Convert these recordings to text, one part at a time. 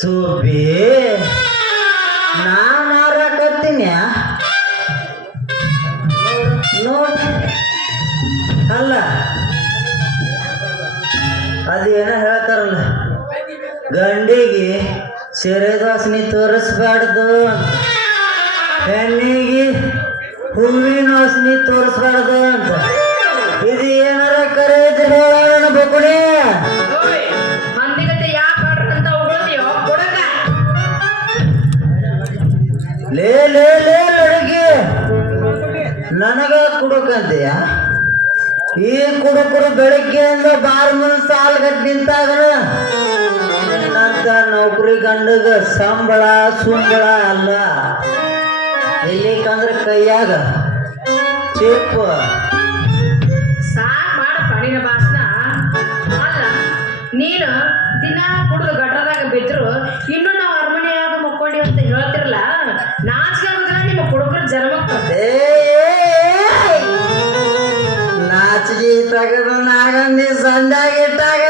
ಸೋಬಿ ನಾನು ಆರಾಕತ್ತೀನಿ ನೋಡ್ ಅಲ್ಲ ಅದೇನ ಹೇಳ್ತಾರಲ್ಲ ಗಂಡಿಗೆ ಸೆರೆ ವಾಸನೆ ತೋರಿಸ್ಬಾರ್ದು ಹೆಣ್ಣಿಗೆ ಹೂವಿನ ವಾಸನೆ ತೋರಿಸ್ಬಾರ್ದು ಅಂತ ಇದು ಏನಾರ ಕರೆ ಹೇಳೋಣ ಬಕುಣಿ ಲೇ ಲೇ ಲೇ ಲಡಗಿ ನನಗ ಕುಡುಕಂತೀಯ ಈ ಕುಡುಕರು ಬೆಳಗ್ಗೆಯಿಂದ ಬಾರ್ ಮುಂದೆ ಸಾಲ್ಗಟ್ಟು ನಿಂತಾಗ ಅಂತ ನೌಕರಿ ಗಂಡಗ ಸಂಬಳ ಸುಂಬಳ ಅಲ್ಲ ಇಲ್ಲಿಕಂದ್ರೆ ಕೈಯಾಗ ಚಿಪ್ ಸಾಕ್ ಮಾಡಪ್ಪ ನಿನ್ನ ಭಾಷಣ ಅಲ್ಲ ನೀನು ದಿನ ಕುಡಿದು ಗಟ್ರದಾಗ ಬಿದ್ರು ಇನ್ನು ನಾವು ಅರಮನೆಯಾಗ ಮಕ್ಕೊಂಡಿ ಅಂತ ಹೇಳ್ತಿರಲ್ಲ ನಾಚಿಕೆ ಆಗುದಿಲ್ಲ ನಿಮ್ಮ ಕುಡುಕರ ಜನ್ಮಕ್ಕೆ ನಾಚಿಗೆ ತಗದು ನಾಗಂದಿ ಸಂದಾಗಿಟ್ಟಾಗ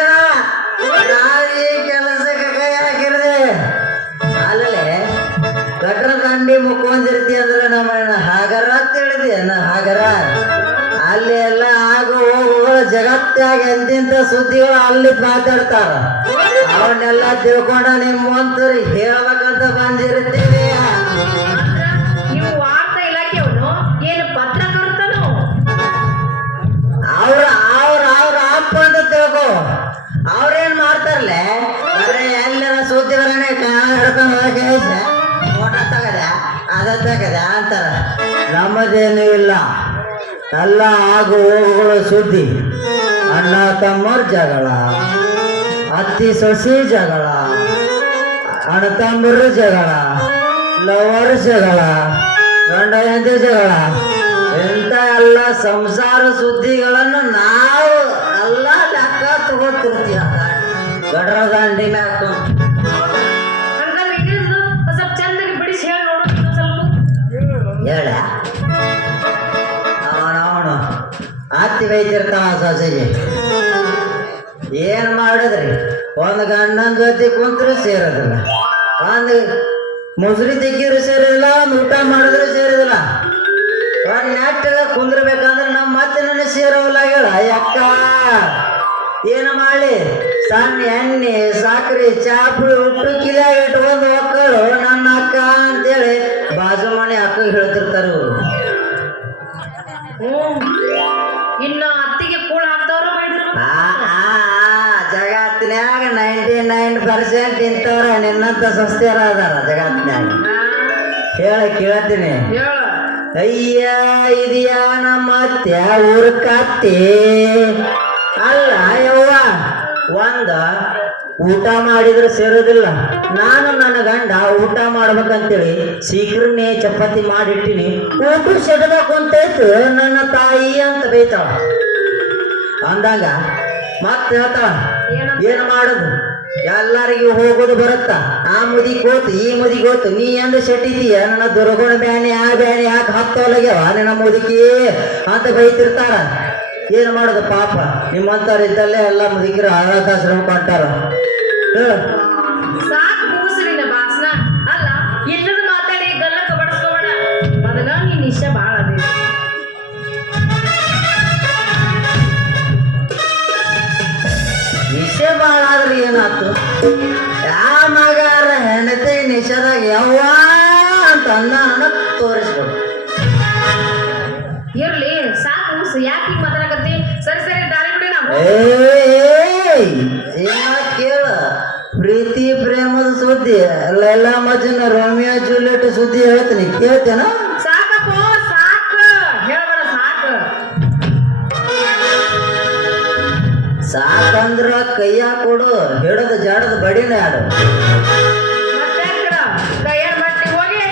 ನಾವು ಈ ಕೆಲಸಕ್ಕೆ ಕೈ ಹಾಕಿರದೆ ಅಲ್ಲೇ ಗಟ್ರ ದಂಡಿ ಮುಕ್ಕೊಂದಿರ್ತಿ ಅಂದ್ರೆ ನಮ್ಮ ಹಾಗರ ತಿಳಿದಿ ಹಾಗರ ಅಲ್ಲಿ ಎಲ್ಲ ಆಗು ಹೋಗುವ ಜಗತ್ತಾಗ ಎಂತಿಂತ ಸುದ್ದಿಗಳು ಅಲ್ಲಿ ಮಾತಾಡ್ತಾರ ಅವನ್ನೆಲ್ಲ ತಿಳ್ಕೊಂಡ ನಿಮ್ಮಂತರು ಹೇಳ್ಬೇಕಂತ ಬಂದಿರ್ತೀವಿ. ನೀವು ವಾರ್ತಾ ಇಲಾಖೆಯವನು ಏನು ಪತ್ರಕರ್ತನು ಅವ್ರ ಅವ್ರ ಅವ್ರ ಅಪ್ಪ ಅಂತ ತಿಳ್ಕೊ ಅವ್ರೇನ್ ಮಾಡ್ತಾರಲ್ಲೇ ಬರೀ ಎಲ್ಲರ ಸುದ್ದಿಗಳನ್ನೇ ಹಿಡ್ಕೊಂಡು ಹೋಗಿ ಫೋಟೋ ತಗದ ಅದ ತಗದ ಅಂತಾರ. ನಮ್ಮದೇನು ಇಲ್ಲ, ಎಲ್ಲ ಆಗು ಹೋಗುಗಳ ಸುದ್ದಿ. ಅಣ್ಣ ತಮ್ಮರ ಜಗಳ, ಅತ್ತಿ ಸೊಸಿ ಜಗಳ, ಅಣ್ಣ ತಮ್ಮರ ಜಗಳ, ಲವರ್ ಜಗಳ, ಗಂಡ ಹೆಂಡತಿ ಜಗಳ, ಎಂತ ಎಲ್ಲ ಸಂಸಾರ ಸುದ್ದಿಗಳನ್ನು ನಾವು ಎಲ್ಲ ಲೆಕ್ಕ ತಗೋತಿರ್ತೀವಿ ಗಡ್ರ ದಂಡಿನ ಸ್ವಲ್ಪ ಚಂದಾಗಿ ಬಿಡಿಸಿ ಹೇಳಿ ನೋಡು ಸ್ವಲ್ಪ ಹೇಳ. ಅವನು ಹತ್ತಿ ಬೈತಿರ್ತಾವ ಸೊಸೆಗೆ. ಏನ್ ಮಾಡಿದ್ರಿ, ಒಂದು ಗಂಡನ ಜೊತೆ ಕುಂತ್ರು ಸೇರೋದಿಲ್ಲ, ಒಂದು ಮುಸುರಿ ತೆಗಿದ್ರು ಸೇರೋದಿಲ್ಲ, ಒಂದು ಊಟ ಮಾಡಿದ್ರು ಸೇರೋದಿಲ್ಲ, ಒಂದು ನೆಟ್ಟಗ ಕುಂದ್ರಬೇಕಂದ್ರೆ ನಮ್ಮ ಮತ್ತೆ ನನ್ನ ಸೇರೋಲ್ಲ. ಹೇಳ ಅಕ್ಕ ಏನು ಮಾಡಿ ಸಣ್ಣ ಎಣ್ಣೆ ಸಾಕ್ರಿ ಚಾಪುಳಿ ಉಪ್ಪು ಕಿಲಿಯಾಗ ಇಟ್ಕೊಂಡು ಮಕ್ಕಳು ನನ್ನ ಅಕ್ಕ ಅಂತೇಳಿ ಬಾಜು ಮನೆ ಅಕ್ಕಗೆ ಹೇಳ್ತಿರ್ತಾರೆ ಇವರು. ಇನ್ನು ಅತ್ತಿಗೆ ಕೂಳ ಹಾಕ್ದವ್ರು ಜಗತ್ತಿನ್ಯಾಗ 99% ಇಂಥವ್ರ ನಿನ್ನಂತ ಸಸ್ಯರ ಅದಾರ ಜಗತ್ತಿನ್ಯಾಗ. ಕೇಳ್ತೀನಿ. ಅಯ್ಯ ಇದೆಯಾ ನಮ್ಮ ಅತ್ಯ ಊರ್ಕತ್ತಿ ಅಲ್ಲ ಯವ್ವ, ಒಂದ ಊಟ ಮಾಡಿದ್ರೆ ಸೇರೋದಿಲ್ಲ. ನಾನು ನನ್ನ ಗಂಡ ಊಟ ಮಾಡ್ಬೇಕಂತೇಳಿ ಶೀಘ್ರನೇ ಚಪಾತಿ ಮಾಡಿಟ್ಟಿನಿ, ಊಟ ಸೆಡದ ಕುಂತೈತು ನನ್ನ ತಾಯಿ ಅಂತ ಬೈತಾಳ. ಅಂದಾಗ ಮತ್ತೆ ಹೇಳ್ತಾಳ ಏನು ಮಾಡೋದು, ಎಲ್ಲರಿಗೂ ಹೋಗೋದು ಬರುತ್ತ, ಆ ಮುದಿ ಕೋತು ಈ ಮುದಿ ಕೋತು, ನೀ ಎಂದ ಸೆಟ್ಟಿದೀಯ ನನ್ನ ದುರ್ಗುಣ ಬ್ಯಾನಿ ಆ ಬ್ಯಾನಿ ಯಾಕೆ ಹತ್ತೋಲಗ್ಯವ ನಿನ್ನ ಮುದುಕಿ ಅಂತ ಬೈತಿರ್ತಾರ. ಏನು ಮಾಡೋದು ಪಾಪ, ನಿಮ್ಮಂತವ್ರು ಇದ್ದಲ್ಲೇ ಎಲ್ಲ ಮುದುಕಿರು ಅನಾಥಾಶ್ರಮ ಕೊಟ್ಟಾರ. ಸಾಕು ಮುಗಿಸ್ರಿನ ಭಾಷಣ ಅಲ್ಲ, ಇಲ್ಲದ ಮಾತಾಡಿ ಗಲ್ಲಕ್ಕ ಬಡಿಸ್ಕೋಬೇಡ. ಮೊದಲ ನೀನ್ ಇಷ್ಟ ಭಾಳ ಅದೇ ನಿಶೆ ಭಾಳ ಆದ್ರೆ ಏನಾಯ್ತು, ಯಾವ ಮಗಾರ ಹೆಂಡತಿ ನಿಶೆದಾಗ ಯವ್ವ ಅಂತ ಅನ್ನ ತೋರಿಸ್ಕೊಡು. ಇರ್ಲಿ ಸಾಕು ಮುಗಿಸು, ಯಾಕೆ ಹಿಂಗ್ ಮಾತಾಡಕತ್ತಿ? ಸರಿ ಸರಿ ದಾರಿ ಬಿಡಿ ನಾವು. ಇನ್ನ ಕೇಳ, ಪ್ರೀತಿ ಪ್ರೇಮದ ಸುದ್ದಿ ಎಲ್ಲ ಲೈಲಾ ಮಜ್ನ ರೋಮಿಯೋ ಜೂಲಿಯಟ್ ಸುದ್ದಿ ಹೇಳ್ತೀನಿ ಕೇಳ್ತೇನ ಸಾಕಪ್ಪ ಸಾಕು ಹೇಳ್ಬೇಡ ಸಾಕು ಸಾಕಂದ್ರ ಕೈಯ ಕೊಡು ಹಿಡದ ಜಾಡದ ಬಡಿನ ಆಡು ಮತ್ತೆ ತಯಾರು ಮಾಡ್ತೀವಿ ಹೋಗಿ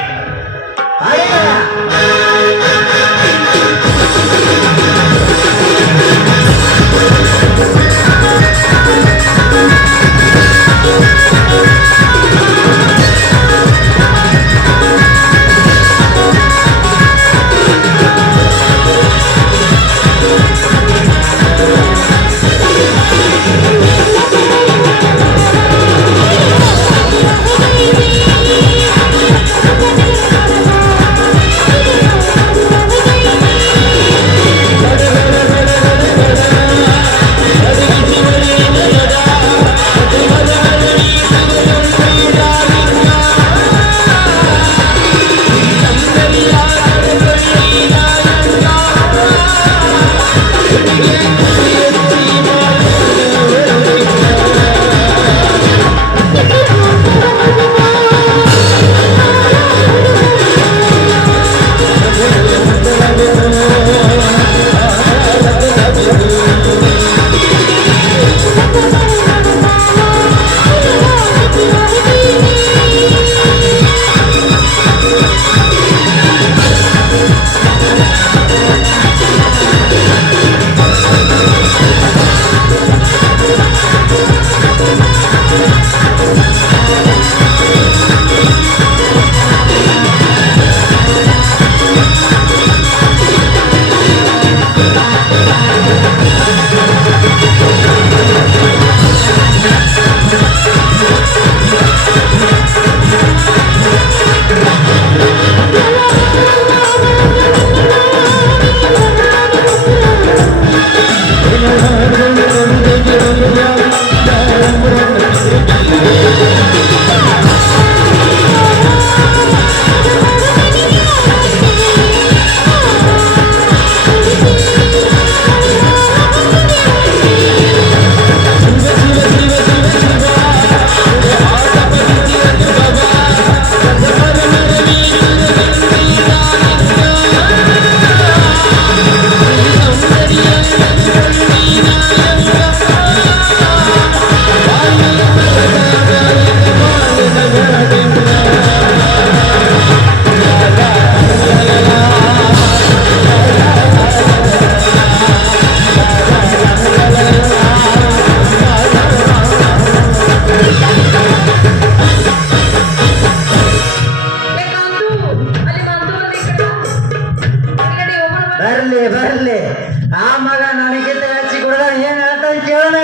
ಬರ್ಲಿ ಬರ್ಲಿ ಆ ಮಗ ನನಗಿಂತ ಹೆಚ್ಚಿ ಕೊಡದ ಏನ್ ಹೇಳ್ತಾನ ಕೇಳೋಣ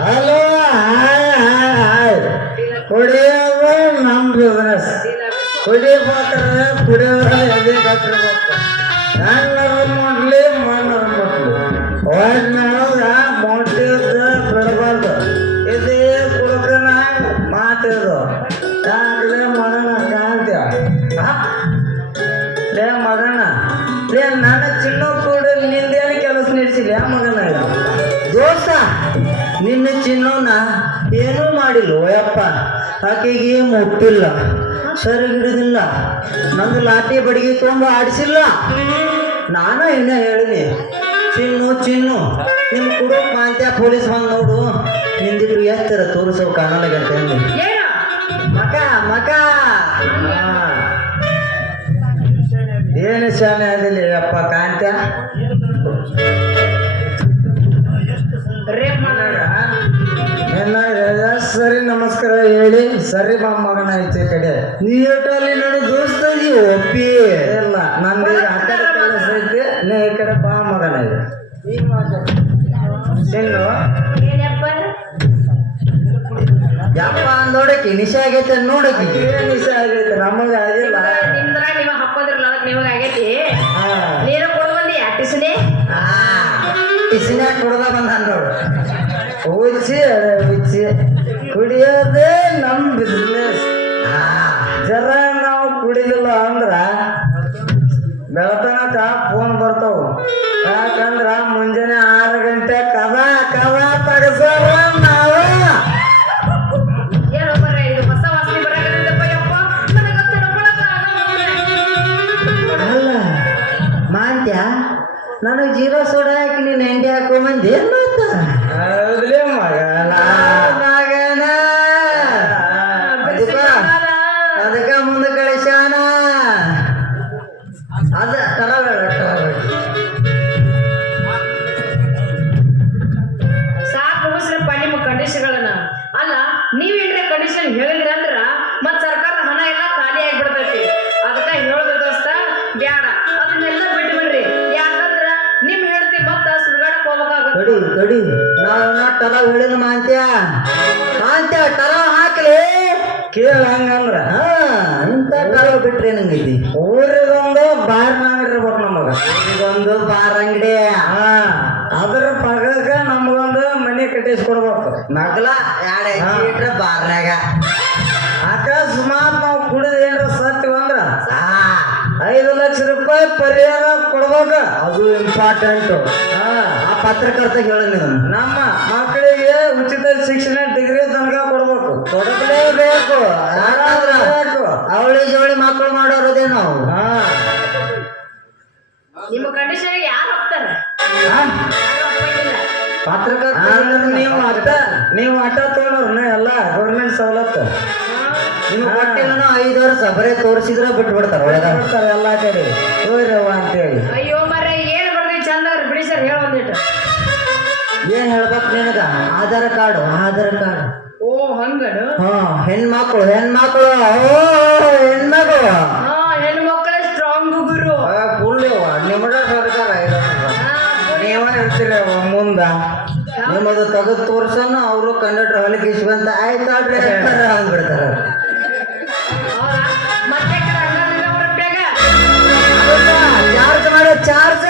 ಹಲೋ ಹಾಯ್ ಹಾಯ್ ಹಾಯ್ ಕುಡಿಯೋದು ನಮ್ ಬಿಸ್ನೆಸ್ ಕುಡಿಬೇಕಾದ್ರೆ ಕುಡಿಯೋರ ಎದೆ ಕಟ್ಟಿರ್ಬೇಕು ಹೆಣ್ಣರ ಮಾಡ್ಲಿ ಮಣ್ಣರ ಮಾಡ್ಲಿ ಒಳ್ಳೆಯ ಮೊಟ್ಟಿದ ಬಿಡಬಾರ್ದು ಇದೇ ಕುಡುಕನ ಮಾತಿದು ಯಾಕಲೇ ಮಗನ ಕಾಂತ್ಯ ಲೇ ಮಗನ ಲೇ ನನ್ನ ಚಿನ್ನ ಕೂಡ ನಿಂದೇನು ಕೆಲಸ ನಡೆಸಿಲ್ಲ ಮಗನ ಇದು ದೋಸ ನಿನ್ನ ಚಿನ್ನೋನ ಏನೂ ಮಾಡಿಲ್ಲ ಯಪ್ಪ ಆಕೆಗೆ ಮುಟ್ಟಿಲ್ಲ ಸರಿ ಹಿಡಿದಿಲ್ಲ ನಂದು ಲಾಠಿ ಬಡಿಗೆ ತುಂಬ ಆಡಿಸಿಲ್ಲ ನಾನು ಇನ್ನ ಹೇಳಿನಿ ಚಿನ್ನು ಚಿನ್ನು ನಿಮ್ಮ ಕುಡು ಮಾಂತ್ಯ ಪೊಲೀಸ್ ಬಂದು ನೋಡು ನಿಂದಿಟ್ಟು ಎತ್ತರ ತೋರಿಸೋ ಕಾಣಲಾಗಂತೆ ಅಂದು ಏನು ಮಕ ಮಕ ಏನು ಶಾಲೆ ಅದಿಲ್ಲ ಅಪ್ಪ ಕಾಂತ್ಯ ಈ ಕಡೆ ನೀಟಲ್ಲಿ ನನ್ನ ದೋಸ್ತ ಒಪ್ಪಿ ಇಲ್ಲ ನಂದು ಆ ಕಡೆ ಕೆಲಸ ಐತಿ ನೀ ಈ ಕಡೆ ಬಾ ಮಗನ ಇದು ಇನ್ನು ಏನಪ್ಪ ಯಪ್ಪ ಅಂದೋಡಕಿ ನಿಶೆ ಆಗೈತೆ ನೋಡಕಿ ಏನ್ ವಿಷಯ ಆಗೈತೆ ನಮಗ ಆಗಿಲ್ಲ ನಿಮ್ದ್ರಾಗ ನೀವ ಹಾಕೋದ್ರಲ್ಲ ಅದಕ್ಕೆ ನಿಮಗ ಆಗೈತಿ ಹಾ ನೀರು ಕೊಡು ಬಂದಿ ಟಿಸನೆ ಟಿಸಿನ್ಯಾಗ ಕೊಡದ ಬಂದ ನೋಡು ಉಚ್ಚಿ ಕುಡಿಯೋದೇ ನಮ್ ಬಿಸ್ನೆಸ್ ಜರ ನಾವು ಕುಡಿಲಿಲ್ಲ ಅಂದ್ರ ಬೆಳತನಕ ಫೋನ್ ಬರ್ತಾವ ಯಾಕಂದ್ರ ಮುಂಜಾನೆ 6 ಗಂಟೆ ಕದ ತಗಸೋರ ನಾವ ಏನೋ ಬರ್ರೆ ಇದು ಹೊಸ ವಾಸನೆ ಬರಾಕತ್ತೈತಪ್ಪ ಯಪ್ಪ ನನಗ ತಡ್ಕೊಳಕ ಅಲ್ಲ ಮಾಂತ್ಯ ನನಗೆ ಜೀರೋ ಸೋಡಾ ಹಾಕಿ ನೀನು ಎಂಡಿ ಹಾಕೊಂಬಂದು ಏನ್ ಮಾತ ಹೌದ್ಲೇ ಮಗನ ಮಗನ ಅದಕ್ಕ ಮುಂದೆ ಕಳಿಸ್ಯಾನ ಅದ ತರಬೇಡ ಸಾಕು ಮುಗಿಸ್ರಪ್ಪ ನಿಮ್ಮ ಕಂಡೀಷನ್ಗಳನ್ನ ಅಲ್ಲ ನೀವೇನ್ರ ಕಂಡೀಷನ್ ಹೇಳಿದ್ರಿ ಅಂದ್ರ ಮತ್ ಸರ್ಕಾರದ ಹಣ ಎಲ್ಲ ಖಾಲಿ ಆಗಿಬಿಡ್ತೈತಿ ಅದಕ್ಕ ಹೇಳೋದು ದೋಸ್ತ ಬ್ಯಾಡ ಅದನ್ನೆಲ್ಲ ಬಿಟ್ಟು ಬಿಡ್ರಿ ಯಾಕಂದ್ರ ನಿಮ್ ಹೇಳ್ತಿ ಮತ್ತ ಸುಡ್ಗಾಡಕ್ ಹೋಗ್ಬೇಕಾಗುತ್ತೆ ತಡಿ ನಾವು ಟರಾವ್ ಹೇಳಿದ ಮಾಂತ್ಯ ಟರಾವ್ ಹಾಕ್ಲಿ ಕೇಳ ಹಂಗಂದ್ರ ಹಾ ಇಂಥ ಟರಾವ್ ಬಿಟ್ರೆ ನಂಗೈತಿ ಊರಿಗೊಂದು ಬಾರ್ ಇರ್ಬೇಕು ನಮಗ ಇದೊಂದು ಬಾರ್ ಅಂಗಡಿ ಹಾ ಅದ್ರ ಪಗಗ ನಮಗೊಂದು ಮನೆ ಕಟ್ಟಿಸ್ಕೊಡ್ಬೇಕು ಮಗ್ಲ ಎರಡು ಬಾರ್ನಾಗ ಅಕಸ್ಮಾತ್ ನಾವು ಕುಡಿದ ಏನ್ರ ಸತ್ತೀವ ಅಂದ್ರ ಆ 5 ಲಕ್ಷ ರೂಪಾಯಿ ಪರಿಹಾರ ಕೊಡ್ಬೇಕ ಅದು ಇಂಪಾರ್ಟೆಂಟ್ ಹಾ ಆ ಪತ್ರಕರ್ತ ಹೇಳ ನೀವು ನಮ್ಮ ಮಕ್ಕಳಿಗೆ ಉಚಿತ ಶಿಕ್ಷಣ ಡಿಗ್ರಿ ತನಕ ಕೊಡ್ಬೇಕು ಕೊಡಲೇಬೇಕು ಯಾಕಂದ್ರ ಬೇಕು. ಅವಳಿ ಜವಳಿ ಮಕ್ಕಳು ಮಾಡೋರದೇ ನಾವು ಹಾ ನಿಮ್ಮ ಕಂಡೀಷನ್ ಯಾರು ಹೋಗ್ತಾರ ಹಾ? ಯಾರು ಒಪ್ಪಂಗಿಲ್ಲ ಪತ್ರಕರ್ತ ಅಂದ್ರೆ ನೀವು ಅಟ್ಟ ತಗೊಂಡ್ರ ಎಲ್ಲ ಗೌರ್ಮೆಂಟ್ ಸವಲತ್ತು ನಿಮ್ಗೆ ಕೊಟ್ಟಿಲ್ಲ 5 ವರ್ಷ ಬರೇ ತೋರಿಸಿದ್ರ ಬಿಟ್ಟು ಬಿಡ್ತಾರ ಒಳಗ ಕೊಡ್ತಾರೆ ಎಲ್ಲ ಕಡೆ ಹೋಯ್ರವ್ವ ಅಂತೇಳಿ ಅಯ್ಯೋ ಮರ್ರೆ ಏನ್ ಬರ್ದಿ ಚಂದ ಬಿಡಿ ಸರ್ ಹೇಳ ಒಂದಿಟ್ಟು ಏನ್ ಹೇಳ್ಬೇಕು ನಿನಗ ಆಧಾರ್ ಕಾರ್ಡ್ ಓ ಹಂಗನು ಹಾ ಹೆಣ್ಮಕ್ಳು ಓ ಹೆಣ್ಮಕ್ಳು ಹಾ ಹೆಣ್ಣು ಮಕ್ಕಳೇ ಸ್ಟ್ರಾಂಗ್ ಗುರು ಫುಲ್ ನಿಮಗ ಸರ್ಕಾರ ನೀವ ಇರ್ತೀರ ಮುಂದ ನಿಮ್ಮದು ತೆಗೆದು ತೋರ್ಸನ ಅವರು ಕಂಡಕ್ಟರ್ ಹೊಲಿಗೆ ಇಸ್ಕೊಂತ ಆಯ್ತಾಡ್ರಿ ಹಂಗ್ಬಿಡ್ತಾರ ಹೌದಾ ಮತ್ತೆ ಕಡೆ ಹಂಗಂದ್ರೆ ಅವ್ರ ರೂಪಾಯಾಗ ಚಾರ್ಜ್ ಮಾಡೋ ಚಾರ್ಜ್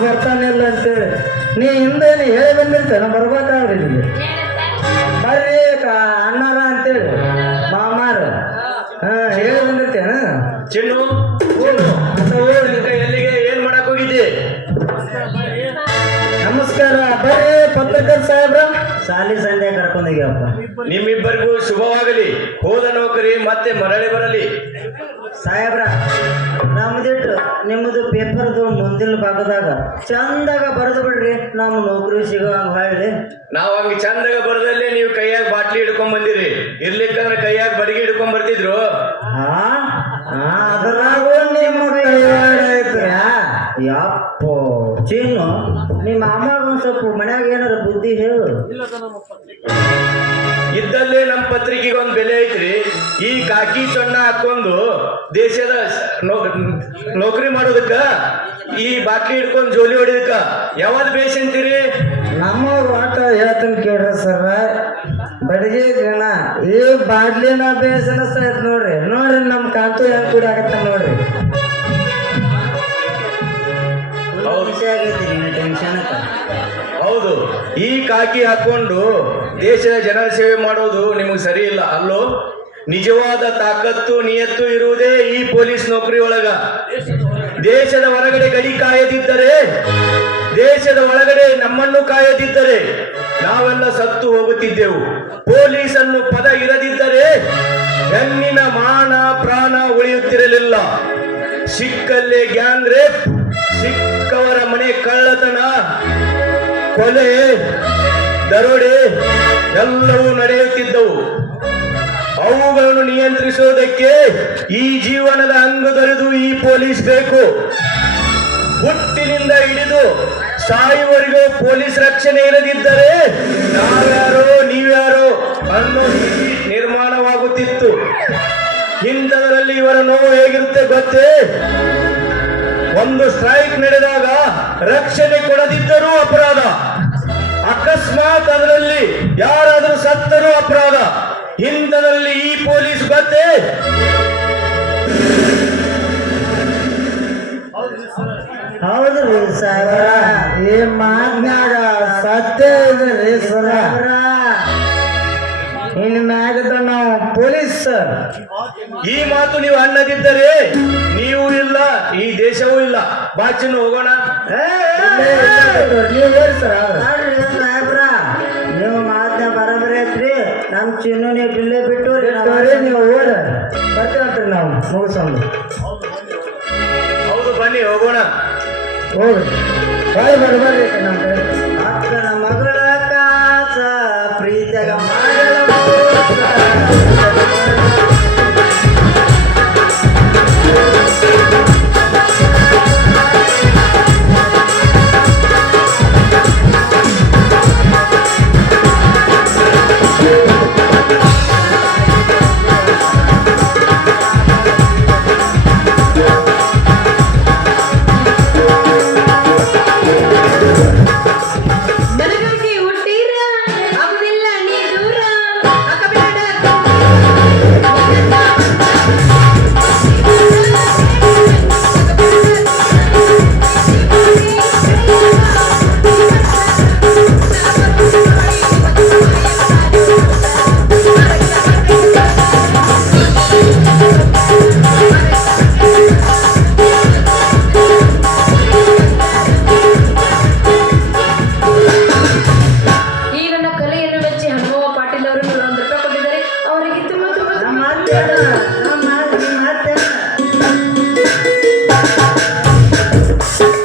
ಬರ್ತಾನಿಲ್ಲ ಅಂತೇಳಿ ನೀ ಹಿಂದೇನೆ ಹೇಳಿ ಬಂದಿರ್ತೇನೆ ಬರ್ಬೇಕಾದ್ರೆ ನಿಮಗೆ ಬರ್ರಿ ಅಣ್ಣಾರ ಅಂತೇಳಿ ಮಾಮಾರ ಹಾ ಹೇಳಿ ಬಂದಿರ್ತೇನ ಚಿನ್ನು ಅಂತ ಸಾಹೇಬ್ರ ಸಾಲಿ ಸಂಧ್ಯಾ ಕರ್ಕೊಂಡೋಗ್ಯಪ್ಪ. ನಿಮ್ಮಿಬ್ಬರಿಗೂ ಶುಭವಾಗಲಿ. ಹೋದ ನೌಕರಿ ಮತ್ತೆ ಮರಳಿ ಬರಲಿ. ಸಾಹೇಬ್ರ ನಮ್ದಿಟ್ಟು ನಿಮ್ಮದು ಪೇಪರ್ದು ಮುಂದಿನ ಭಾಗದಾಗ ಚಂದಾಗ ಬರೆದು ಬಿಡ್ರಿ, ನಮ್ಮ ನೌಕರಿ ಸಿಗೋ ಹಂಗ ಹೊಳ್ಳಿ. ನಾವ್ ಹಂಗ ಚಂದಾಗ ಬರದಲ್ಲೇ ನೀವು ಕೈಯಾಗ ಬಾಟ್ಲಿ ಹಿಡ್ಕೊಂಡ್ ಬಂದಿರಿ. ಇರ್ಲಿಕ್ಕಂದ್ರೆ ಕೈಯಾಗ ಬಡಿಗೆ ಹಿಡ್ಕೊಂಡ್ ಬರ್ತಿದ್ರು. ಅದ್ರಾಗೂ ನಿಮ್ಮ ಕೈವಾಡ ಐತ್ರಿ. ಯಪ್ಪೋ ಚೀನು, ನಿಮ್ಮ ಅಮ್ಮಾಗ ಒಂದ್ ಸ್ವಲ್ಪ ಮನ್ಯಾಗ ಏನಾರ ಬುದ್ಧಿ ಹೇಳು. ಇದ್ದಲ್ಲೇ ನಮ್ಮ ಪತ್ರಿಕೆಗೆ ಒಂದು ಬೆಲೆ ಐತ್ರಿ. ಈ ಕಾಕಿ ಚೊಣ್ಣ ಹಾಕೊಂಡು ದೇಶದ ನೌಕರಿ ಮಾಡೋದಕ್ಕ, ಈ ಬಾಟ್ಲಿ ಹಿಡ್ಕೊಂಡು ಜೋಲಿ ಹೊಡಿದಕ್ಕ ಯಾವ್ದು ಬೇಸ್ ಅಂತೀರಿ? ನಮ್ಮ ಒಟ್ಟ ಹೇಳ್ತೀನಿ ಕೇಳ್ರಿ ಸರ್, ಬಡಿಗೆ ಜನ ಈ ಬಾಡ್ಲಿನ ಬೇಸನ ಸಹಿತ ನೋಡ್ರಿ. ನೋಡ್ರಿ ನಮ್ ಕಾಂತು ಹೆಂಗ್ ಕುಡಿ ಆಗತ್ತ ನೋಡ್ರಿ. ವಿಷಯ ಆಗೈತಿ ನಿನ್ನ ಟೆನ್ಷನ್. ಹೌದು, ಈ ಕಾಕಿ ಹಾಕೊಂಡು ದೇಶದ ಜನರ ಸೇವೆ ಮಾಡೋದು ನಿಮಗೆ ಸರಿ ಇಲ್ಲ ಅಲ್ಲೋ. ನಿಜವಾದ ತಾಕತ್ತು ನಿಯತ್ತು ಇರುವುದೇ ಈ ಪೊಲೀಸ್ ನೌಕರಿ ಒಳಗ. ದೇಶದ ಹೊರಗಡೆ ಗಡಿ ಕಾಯದಿದ್ದರೆ, ದೇಶದ ಒಳಗಡೆ ನಮ್ಮನ್ನು ಕಾಯದಿದ್ದರೆ ನಾವೆಲ್ಲ ಸತ್ತು ಹೋಗುತ್ತಿದ್ದೆವು. ಪೊಲೀಸನ್ನು ಪದ ಇರದಿದ್ದರೆ ಹೆಣ್ಣಿನ ಮಾನ ಪ್ರಾಣ ಉಳಿಯುತ್ತಿರಲಿಲ್ಲ. ಸಿಕ್ಕಲ್ಲೇ ಗ್ಯಾಂಗ್ ರೇಪ್, ಸಿಕ್ಕವರ ಮನೆ ಕಳ್ಳತನ, ಕೊಲೆ, ದರೋಡೆ ಎಲ್ಲವೂ ನಡೆಯುತ್ತಿದ್ದವು. ಅವುಗಳನ್ನು ನಿಯಂತ್ರಿಸುವುದಕ್ಕೆ ಈ ಜೀವನದ ಅಂಗದೊರೆದು ಈ ಪೊಲೀಸ್ ಬೇಕು. ಹುಟ್ಟಿನಿಂದ ಹಿಡಿದು ಸಾಯುವವರೆಗೂ ಪೊಲೀಸ್ ರಕ್ಷಣೆ ಇರದಿದ್ದರೆ ನಾವ್ಯಾರೋ ನೀವ್ಯಾರೋ ಅನ್ನೋ ಸ್ಥಿತಿ ನಿರ್ಮಾಣವಾಗುತ್ತಿತ್ತು. ಇಂಥದರಲ್ಲಿ ಇವರ ನೋವು ಹೇಗಿರುತ್ತೆ ಗೊತ್ತೇ? ಒಂದು ಸ್ಟ್ರೈಕ್ ನಡೆದಾಗ ರಕ್ಷಣೆ ಕೊಡದಿದ್ದರೂ ಅಪರಾಧ, ಅಕಸ್ಮಾತ್ ಅದರಲ್ಲಿ ಯಾರಾದರೂ ಸತ್ತರೂ ಅಪರಾಧ. ಇಂಥದಲ್ಲಿ ಈ ಪೊಲೀಸ್ ಗೊತ್ತೇ? ಹೌದ್ರಿ ಸಾಹೇಬ್ರ, ಈ ಮಾತ್ನಾಗ ಸತ್ಯ ಇದೆ ರೀ ಸರ. ಇನ್ ಮ್ಯಾಗದ ನಾವು ಪೊಲೀಸ್ ಸರ್. ಈ ಮಾತು ನೀವು ಅನ್ನದಿದ್ದರೆ ನೀವು ಇಲ್ಲ, ಈ ದೇಶವೂ ಇಲ್ಲ. ಬಾಚಿನ ಹೋಗೋಣ. ನೀವು ಹೇಳಿ ಸರ್. ನೋಡ್ರಿ ಸಾಹೇಬ್ರ, ನೀವು ಮಾತನ್ನ ಬರಬರಿ ಐತ್ರಿ. ನಮ್ ಚಿನ್ನು ನೀವು ಇಲ್ಲೇ ಬಿಟ್ಟು ನೀವು ಓಡ ಬರ್ತೀವಂತ್ರಿ ನಾವು ಮುಗಿಸೋಣ. ಹೌದು, ಬನ್ನಿ ಹೋಗೋಣ. ಹೋಗ್ರಿ ಬರ್ರಿ ನಮ್ಮ ಕಡೆ. ಅಕ್ಕನ ಮಗಳ ಕಾಸ ಪ್ರೀತಿಯಾಗ ಮಗಳ ನನಗಾಗಿ ಹುಟ್ಟೀರ ಆಗುದಿಲ್ಲ ನೀ ದೂರ ಅಕ್ಕಬೇಡ. ಈ ನನ್ನ ಕಲೆಯನ್ನು ಮೆಚ್ಚಿ ಹನುಮವ್ವ ಪಾಟೀಲ್ ಅವರು 100 ರೂಪಾಯಿ ಕೊಟ್ಟಿದ್ದಾರೆ. ಅವರಿಗೆ ತುಂಬಾ ತುಂಬಾ ನಮ್ಮ